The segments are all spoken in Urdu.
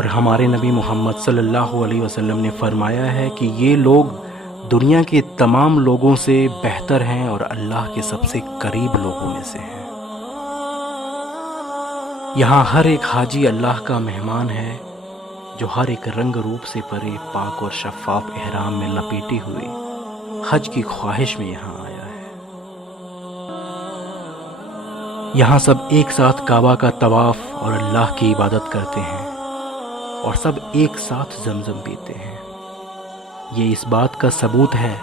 اور ہمارے نبی محمد صلی اللہ علیہ وسلم نے فرمایا ہے کہ یہ لوگ دنیا کے تمام لوگوں سے بہتر ہیں اور اللہ کے سب سے قریب لوگوں میں سے ہیں۔ یہاں ہر ایک حاجی اللہ کا مہمان ہے جو ہر ایک رنگ روپ سے پرے پاک اور شفاف احرام میں لپیٹی ہوئی حج کی خواہش میں یہاں آیا ہے۔ یہاں سب ایک ساتھ کعبہ کا طواف اور اللہ کی عبادت کرتے ہیں اور سب ایک ساتھ زمزم پیتے ہیں۔ یہ اس بات کا ثبوت ہے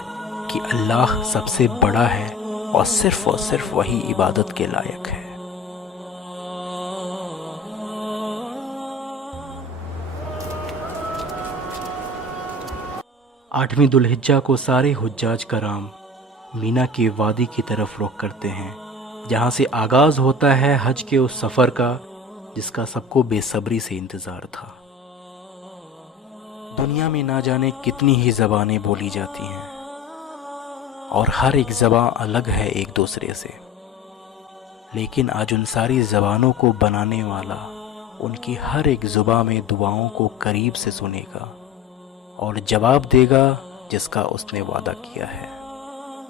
کہ اللہ سب سے بڑا ہے اور صرف وہی عبادت کے لائق ہے۔ آٹھویں ذو الحجہ کو سارے حجاج کرام مینا کے وادی کی طرف رخ کرتے ہیں، جہاں سے آغاز ہوتا ہے حج کے اس سفر کا جس کا سب کو بے صبری سے انتظار تھا۔ دنیا میں نہ جانے کتنی ہی زبانیں بولی جاتی ہیں اور ہر ایک زبان الگ ہے ایک دوسرے سے، لیکن آج ان ساری زبانوں کو بنانے والا ان کی ہر ایک زبان میں دعاؤں کو قریب سے سنے گا اور جواب دے گا جس کا اس نے وعدہ کیا ہے،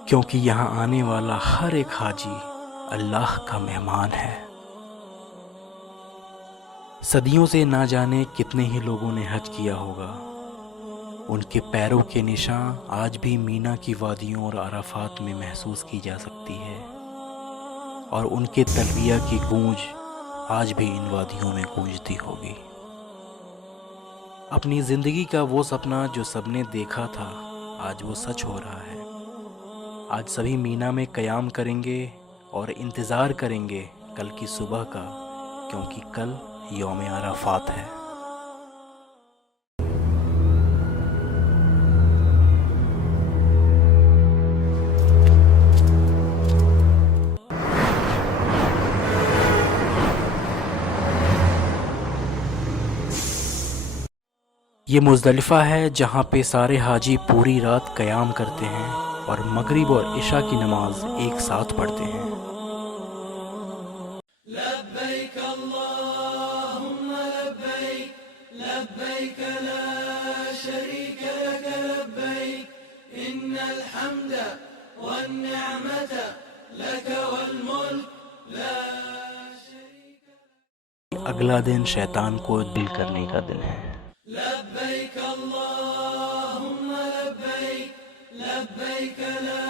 کیونکہ یہاں آنے والا ہر ایک حاجی اللہ کا مہمان ہے۔ صدیوں سے نہ جانے کتنے ہی لوگوں نے حج کیا ہوگا، ان کے پیروں کے نشان آج بھی مینا کی وادیوں اور عرفات میں محسوس کی جا سکتی ہے، اور ان کے تلبیہ کی گونج آج بھی ان وادیوں میں گونجتی ہوگی۔ اپنی زندگی کا وہ سپنا جو سب نے دیکھا تھا آج وہ سچ ہو رہا ہے۔ آج سبھی مینا میں قیام کریں گے اور انتظار کریں گے کل کی صبح کا، کیونکہ کل یوم عرفات ہے۔ یہ مزدلفہ ہے جہاں پہ سارے حاجی پوری رات قیام کرتے ہیں اور مغرب اور عشاء کی نماز ایک ساتھ پڑھتے ہیں۔ لبیک اللہم لبیک لبیک لا شریک لک لبیک ان الحمد والنعمت لک والملک لا شریک لک۔ اگلا دن شیطان کو دل کرنے کا دن ہے۔ لبیک اللہم لبیک لبیک لا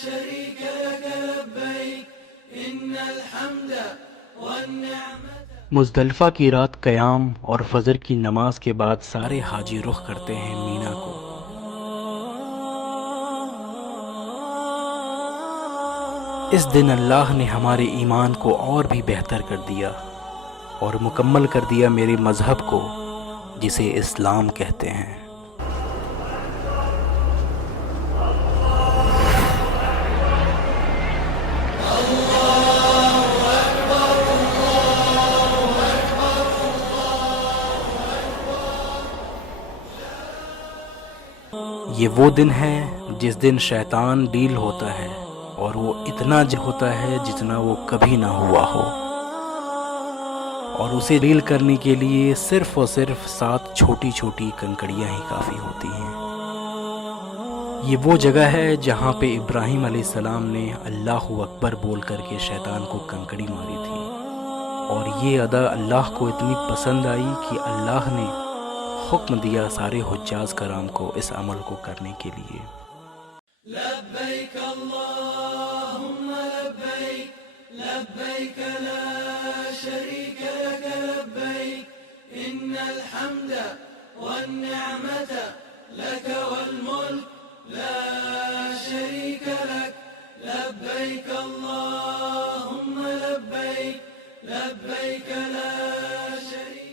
شریک لک لبیک ان الحمد والنعمت۔ مزدلفہ کی رات قیام اور فجر کی نماز کے بعد سارے حاجی رخ کرتے ہیں مینا کو۔ اس دن اللہ نے ہمارے ایمان کو اور بھی بہتر کر دیا اور مکمل کر دیا میرے مذہب کو جسے اسلام کہتے ہیں۔ یہ وہ دن ہے جس دن شیطان ڈیل ہوتا ہے اور وہ اتنا ہوتا ہے جتنا وہ کبھی نہ ہوا ہو، اور اسے ڈیل کرنے کے لیے صرف اور صرف 7 چھوٹی چھوٹی کنکڑیاں ہی کافی ہوتی ہیں۔ یہ وہ جگہ ہے جہاں پہ ابراہیم علیہ السلام نے اللہ اکبر بول کر کے شیطان کو کنکڑی ماری تھی، اور یہ ادا اللہ کو اتنی پسند آئی کہ اللہ نے حکم دیا سارے حجاج کرام کو اس عمل کو کرنے کے لیے۔ لبیک اللہم لبیک لبیک لا شریک لک لبیک ان الحمد والنعمت لک والملک لا شریک لک لبیک اللہم لبیک لبیک لا شریک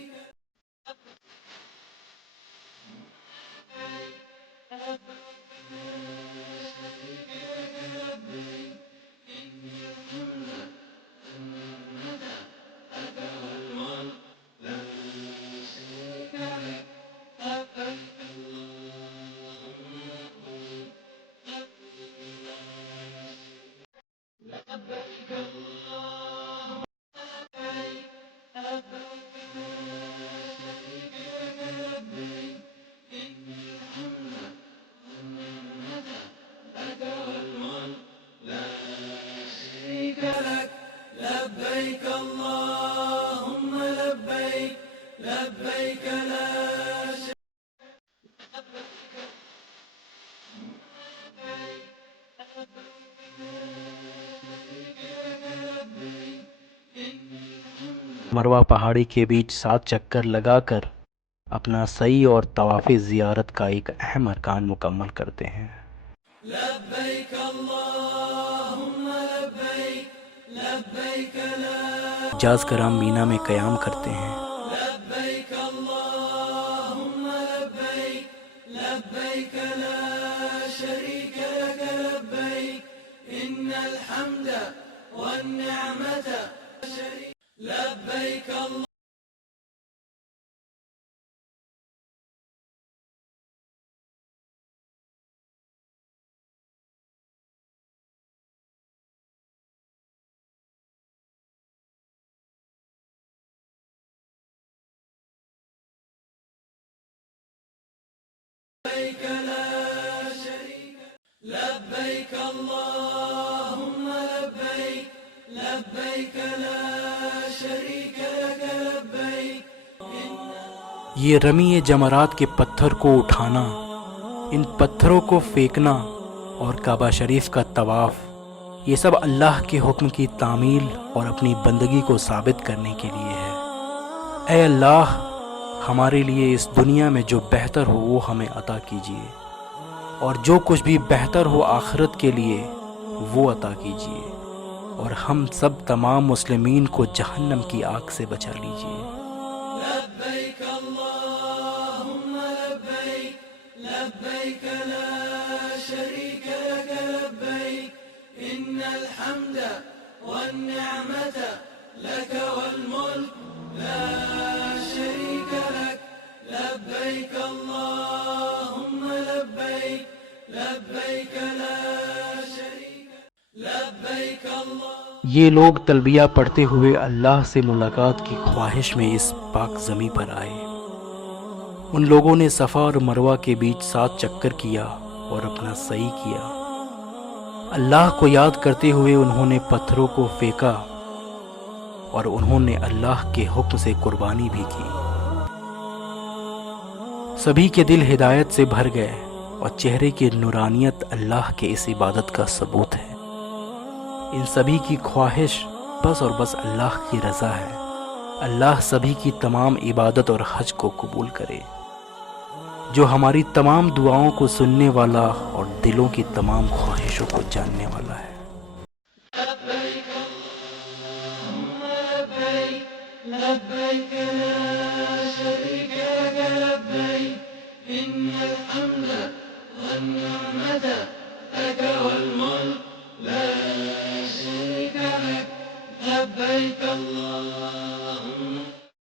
مروہ پہاڑی کے بیچ 7 چکر لگا کر اپنا سعی اور طواف زیارت کا ایک اہم ارکان مکمل کرتے ہیں۔ لبيك اللهم لبيك لبيك لا حجاز کرام مینا میں قیام کرتے ہیں۔ لبيك اللهم لبيك لبيك لا شريك لك لبيك إن الحمد والنعمة لبيك الله لبيك لا شريك لبيك اللهم لبيك لبيك لا شريك لك لبيك یہ رمی جمرات کے پتھر کو اٹھانا، ان پتھروں کو پھینکنا اور کعبہ شریف کا طواف، یہ سب اللہ کے حکم کی تعمیل اور اپنی بندگی کو ثابت کرنے کے لیے ہے۔ اے اللہ، ہمارے لیے اس دنیا میں جو بہتر ہو وہ ہمیں عطا کیجیے، اور جو کچھ بھی بہتر ہو آخرت کے لیے وہ عطا کیجیے، اور ہم سب تمام مسلمین کو جہنم کی آگ سے بچا لیجیے۔ لبيك اللهم لبيك لبيك لا شريك لك لبيك إن الحمد والنعمة لك والملك لا شريك لك لبيك اللهم لبيك لبيك لا شريك لبيك الله یہ لوگ تلبیہ پڑھتے ہوئے اللہ سے ملاقات کی خواہش میں اس پاک زمیں پر آئے۔ ان لوگوں نے صفا اور مروہ کے بیچ 7 چکر کیا اور اپنا سعی کیا۔ اللہ کو یاد کرتے ہوئے انہوں نے پتھروں کو پھینکا اور انہوں نے اللہ کے حکم سے قربانی بھی کی۔ سبھی کے دل ہدایت سے بھر گئے اور چہرے کی نورانیت اللہ کے اس عبادت کا ثبوت ہے۔ ان سبھی کی خواہش بس اور بس اللہ کی رضا ہے۔ اللہ سبھی کی تمام عبادت اور حج کو قبول کرے، جو ہماری تمام دعاؤں کو سننے والا اور دلوں کی تمام خواہشوں کو جاننے والا ہے۔ لبيك اللهم لبيك لبيك لا شريك لك لبيك إن الحمد والنعمة